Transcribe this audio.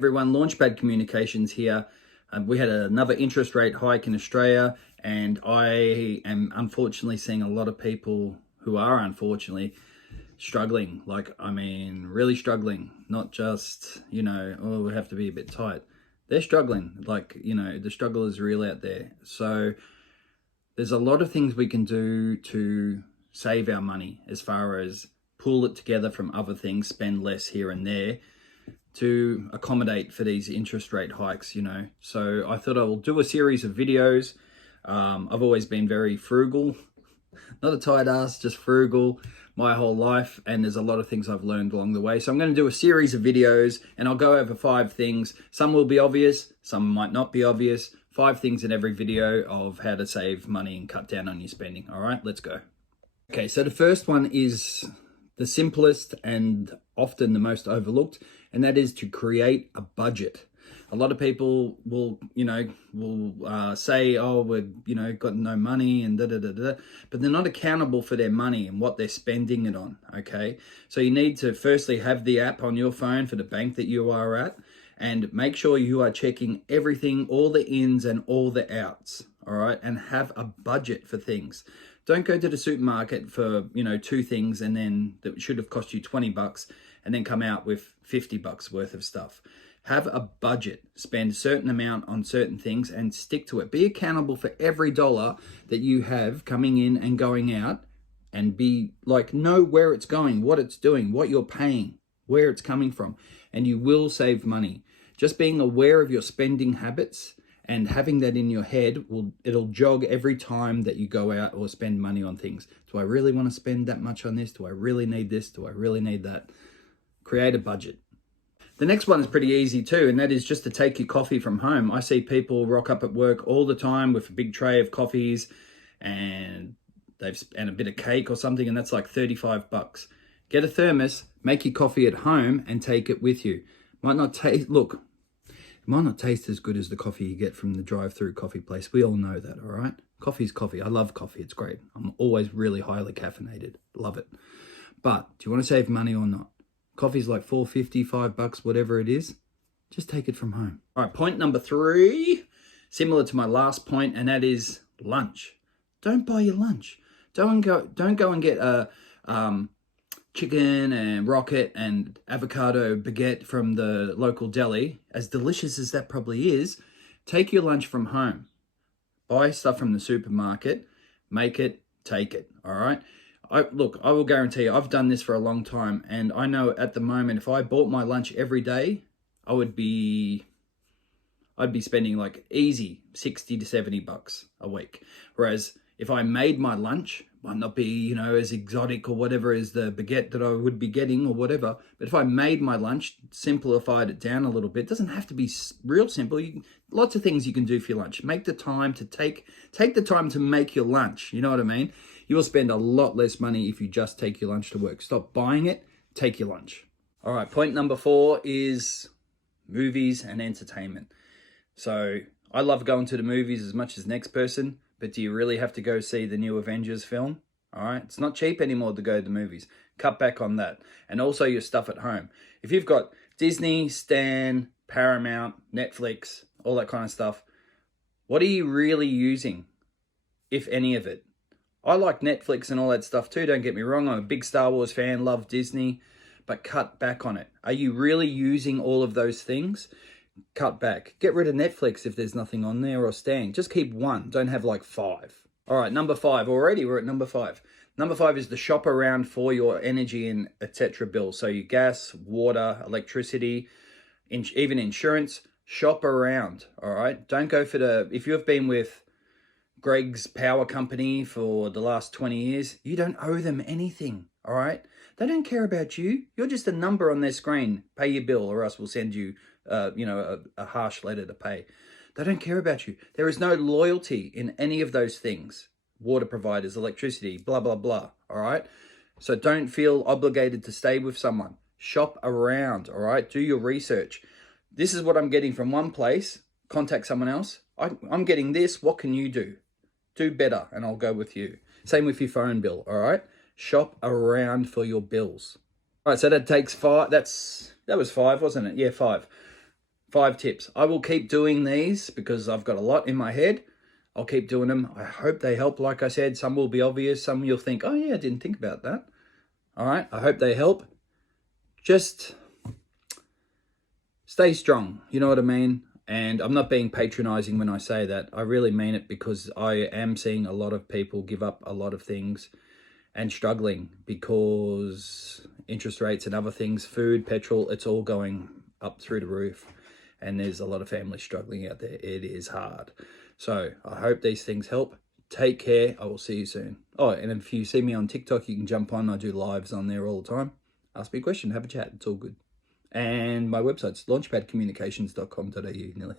Everyone, Launchpad Communications here. We had another interest rate hike in Australia, and I am unfortunately seeing a lot of people who are unfortunately struggling. Really struggling. Not just, oh, we have to be a bit tight. They're struggling. The struggle is real out there. So there's a lot of things we can do to save our money, as far as pull it together from other things, spend less here and there, to accommodate for these interest rate hikes, So I thought I will do a series of videos. I've always been very frugal, not a tight ass, just frugal my whole life. And there's a lot of things I've learned along the way. So I'm going to do a series of videos and I'll go over 5 things. Some will be obvious, some might not be obvious. 5 things in every video of how to save money and cut down on your spending. All right, let's go. Okay, so the first one is the simplest and often the most overlooked, and that is to create a budget. A lot of people will say, oh, we've, got no money and da-da-da-da, but they're not accountable for their money and what they're spending it on, okay? So you need to firstly have the app on your phone for the bank that you are at, and make sure you are checking everything, all the ins and all the outs, all right? And have a budget for things. Don't go to the supermarket for, 2 things and then that should have cost you 20 bucks and then come out with 50 bucks worth of stuff. Have a budget, spend a certain amount on certain things and stick to it. Be accountable for every dollar that you have coming in and going out, and know where it's going, what it's doing, what you're paying, where it's coming from, and you will save money. Just being aware of your spending habits and having that in your head, it'll jog every time that you go out or spend money on things. Do I really want to spend that much on this? Do I really need this? Do I really need that? Create a budget. The next one is pretty easy too, and that is just to take your coffee from home. I see people rock up at work all the time with a big tray of coffees and a bit of cake or something, and that's like 35 bucks. Get a thermos, make your coffee at home and take it with you. Might not taste as good as the coffee you get from the drive-through coffee place. We all know that, all right? Coffee's coffee. I love coffee. It's great. I'm always really highly caffeinated. Love it. But do you want to save money or not? Coffee's like $4.50, $5, whatever it is. Just take it from home. All right, point number 3, similar to my last point, and that is lunch. Don't buy your lunch. Don't go and get a chicken and rocket and avocado baguette from the local deli. As delicious as that probably is, take your lunch from home. Buy stuff from the supermarket, make it, take it, all right? I will guarantee you, I've done this for a long time, and I know at the moment, if I bought my lunch every day, I'd be spending like easy 60 to 70 bucks a week. Whereas if I made my lunch, might not be, as exotic or whatever as the baguette that I would be getting or whatever, but if I made my lunch, simplified it down a little bit, doesn't have to be real simple. Lots of things you can do for your lunch. Make the time to take the time to make your lunch. You know what I mean? You will spend a lot less money if you just take your lunch to work. Stop buying it, take your lunch. All right, point number 4 is movies and entertainment. So I love going to the movies as much as the next person, but do you really have to go see the new Avengers film? All right, it's not cheap anymore to go to the movies. Cut back on that. And also your stuff at home. If you've got Disney, Stan, Paramount, Netflix, all that kind of stuff, what are you really using, if any of it? I like Netflix and all that stuff too, don't get me wrong. I'm a big Star Wars fan, love Disney, but cut back on it. Are you really using all of those things? Cut back. Get rid of Netflix if there's nothing on there, or Stan. Just keep 1. Don't have like 5. All right, number 5. Already we're at number 5. Number 5 is to shop around for your energy and etc. bills. So your gas, water, electricity, even insurance. Shop around, all right? Don't go for if you've been with Greg's Power Company for the last 20 years, you don't owe them anything, all right? They don't care about you. You're just a number on their screen. Pay your bill or else we'll send you, a harsh letter to pay. They don't care about you. There is no loyalty in any of those things. Water providers, electricity, blah, blah, blah, all right? So don't feel obligated to stay with someone. Shop around, all right? Do your research. This is what I'm getting from one place. Contact someone else. I'm getting this. What can you do? Do better, and I'll go with you. Same with your phone bill, all right? Shop around for your bills. All right, so that takes 5. That was 5, wasn't it? Yeah, 5. 5 tips. I will keep doing these because I've got a lot in my head. I'll keep doing them. I hope they help. Like I said, some will be obvious. Some you'll think, oh yeah, I didn't think about that. All right. I hope they help. Just stay strong. You know what I mean? And I'm not being patronizing when I say that. I really mean it because I am seeing a lot of people give up a lot of things and struggling because interest rates and other things, food, petrol, it's all going up through the roof. And there's a lot of families struggling out there. It is hard. So I hope these things help. Take care. I will see you soon. Oh, and if you see me on TikTok, you can jump on. I do lives on there all the time. Ask me a question. Have a chat. It's all good. And my website's launchpadcommunications.com.au. Nearly.